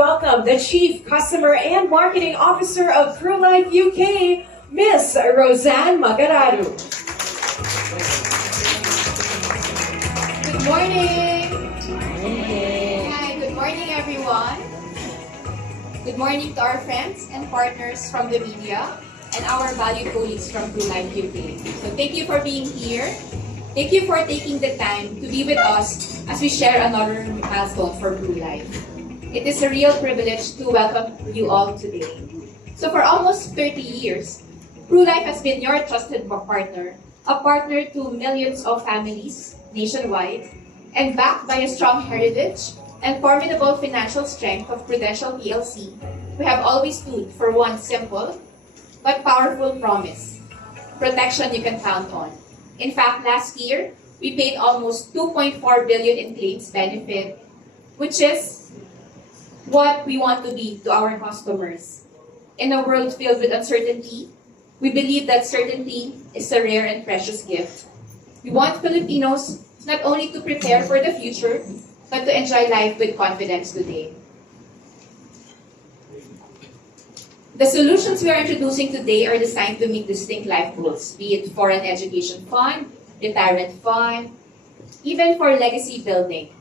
welcome the Chief Customer and Marketing Officer of PruLife UK, Miss Roseanne Magarado. Good morning! Hi, good morning everyone. Good morning to our friends and partners from the media and our valued colleagues from PruLife UK. So thank you for being here. Thank you for taking the time to be with us as we share another milestone for PruLife. It is a real privilege to welcome you all today. So for almost 30 years, PruLife has been your trusted partner, a partner to millions of families nationwide, and backed by a strong heritage and formidable financial strength of Prudential PLC, we have always stood for one simple but powerful promise: protection you can count on. In fact, last year, we paid almost 2.4 billion in claims benefit, which is what we want to be to our customers. In a world filled with uncertainty, we believe that certainty is a rare and precious gift. We want Filipinos not only to prepare for the future, but to enjoy life with confidence today. The solutions we are introducing today are designed to meet distinct life goals, be it for an education fund, retirement fund, even for legacy building.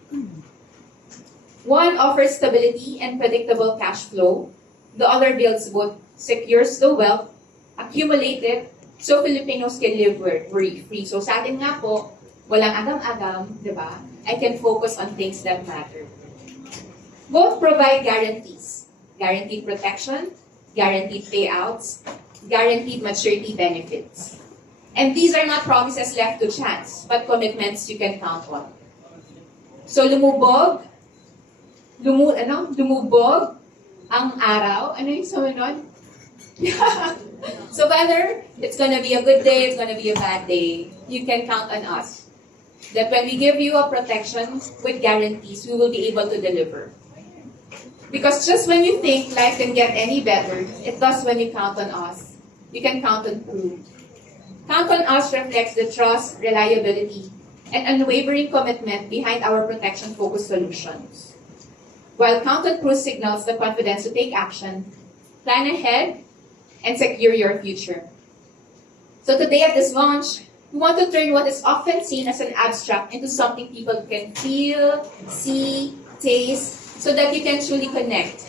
One offers stability and predictable cash flow. The other builds both secures the wealth accumulated so Filipinos can live worry-free. So sa atin nga po, walang agam-agam, di ba? I can focus on things that matter. Both provide guarantees: guaranteed protection, guaranteed payouts, guaranteed maturity benefits. And these are not promises left to chance, but commitments you can count on. So lumubog ang araw. Ano yung sumunod? So whether it's gonna be a good day, it's gonna be a bad day, you can count on us. That when we give you a protection with guarantees, we will be able to deliver. Because just when you think life can get any better, it does when you count on us. You can count on Pru. Count on us reflects the trust, reliability, and unwavering commitment behind our protection-focused solutions. While Count on Pru signals the confidence to take action, plan ahead, and secure your future. So today at this launch, we want to turn what is often seen as an abstract into something people can feel, see, taste, so that you can truly connect.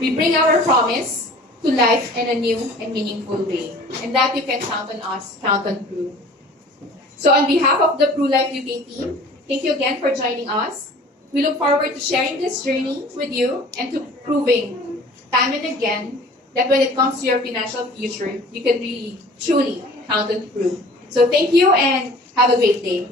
We bring our promise to life in a new and meaningful way. And that you can count on us, count on Pru. So on behalf of the PruLife UK team, thank you again for joining us. We look forward to sharing this journey with you and to proving time and again that when it comes to your financial future, you can really, truly count on Pru. So thank you and have a great day.